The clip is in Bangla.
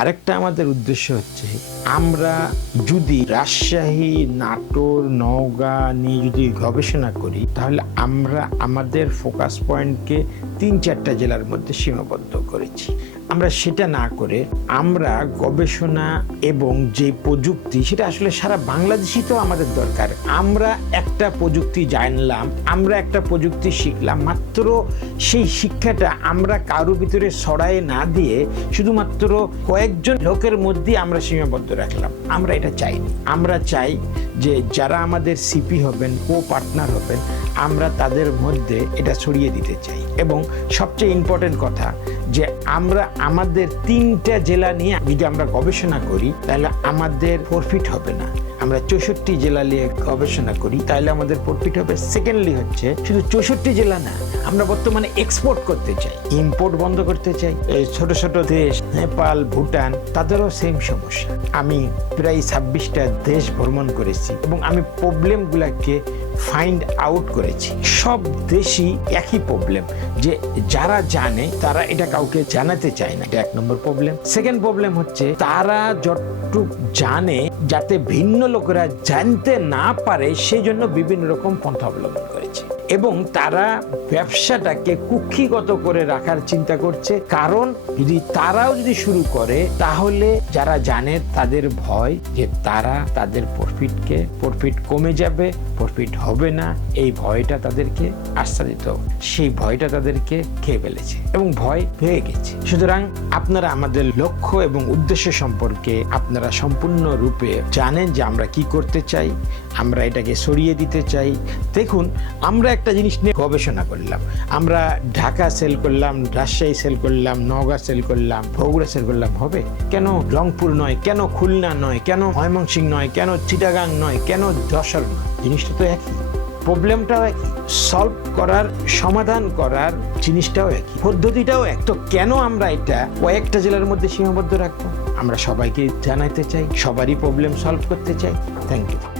আরেকটা আমাদের উদ্দেশ্য হচ্ছে, আমরা যদি রাজশাহী, নাটোর, নওগাঁ নিয়ে যদি গবেষণা করি, তাহলে আমরা আমাদের ফোকাস পয়েন্টকে তিন চারটা জেলার মধ্যে সীমাবদ্ধ করেছি। আমরা সেটা না করে আমরা গবেষণা এবং যে প্রযুক্তি, সেটা আসলে সারা বাংলাদেশই তো আমাদের দরকার। আমরা একটা প্রযুক্তি জানলাম, আমরা একটা প্রযুক্তি শিখলাম, মাত্র সেই শিক্ষাটা আমরা কারও ভিতরে ছড়ায় না দিয়ে শুধুমাত্র কয়েকজন লোকের মধ্যে আমরা সীমাবদ্ধ রাখলাম। আমরা এটা চাইনি। আমরা চাই যে যারা আমাদের সিপি হবেন কো পার্টনার হবেন আমরা তাদের মধ্যে এটা ছড়িয়ে দিতে চাই। এবং সবচেয়ে ইম্পর্টেন্ট কথা যে আমরা আমাদের তিনটা জেলা নিয়ে যদি আমরা গবেষণা করি, তাহলে আমাদের প্রফিট হবে না। আমরা চৌষট্টি জেলা নিয়ে গবেষণা করি, তাহলে আমাদের প্রফিট হবে। সেকেন্ডলি হচ্ছে, শুধু চৌষট্টি জেলা না, আমরা বর্তমানে এক্সপোর্ট করতে চাই। ইম্পোর্ট বন্ধ করতে চাই। এই ছোট ছোট দেশ, নেপাল, ভুটান, তাদেরও সেম সমস্যা। আমি প্রায় ছাব্বিশটা দেশ ভ্রমণ করেছি এবং আমি প্রবলেমগুলোকে ফাইন্ড আউট করেছি। সব দেশই একই প্রবলেম যে যারা জানে, তারা এটা কাউকে জানাতে চায় না। এটা এক নম্বর প্রবলেম সেকেন্ড প্রবলেম হচ্ছে, তারা যতটুক জানে, যাতে ভিন্ন লোকেরা জানতে না পারে সেই জন্য বিভিন্ন রকম পন্থা অবলম্বন করেছে। এবং তারা ব্যবসাটাকে কুক্ষিগত করে রাখার চিন্তা করছে। কারণ যদি তারাও যদি শুরু করে, তাহলে যারা জানে তাদের ভয় যে তারা তাদের প্রফিটকে প্রফিট কমে যাবে প্রফিট হবে না, এই ভয়টা তাদেরকে আশ্বাদিত সেই ভয়টা তাদেরকে খেয়ে ফেলেছে এবং ভয় পেয়ে গেছে। সুতরাং আপনারা আমাদের লক্ষ্য এবং উদ্দেশ্য সম্পর্কে আপনারা সম্পূর্ণ রূপে জানেন যে আমরা কি করতে চাই, আমরা এটাকে সরিয়ে দিতে চাই। দেখুন, আমরা একটা জিনিস নিয়ে গবেষণা করলাম। আমরা ঢাকা সেল করলাম, রাজশাহী সেল করলাম, নওগাঁ সেল করলাম, বগুড়া সেল করলাম, হবে? কেন রংপুর নয়? কেন খুলনা নয়? কেন ময়মনসিংহ নয়? কেন চিটাগাং নয়? কেন যশোর নয়? জিনিসটা তো একই। প্রবলেমটাও একই। সলভ করার, সমাধান করার জিনিসটাও একই। পদ্ধতিটাও এক। তো কেন আমরা এটা কয়েকটা জেলার মধ্যে সীমাবদ্ধ রাখব? আমরা সবাইকে জানাইতে চাই, সবারই প্রবলেম সলভ করতে চাই। Thank you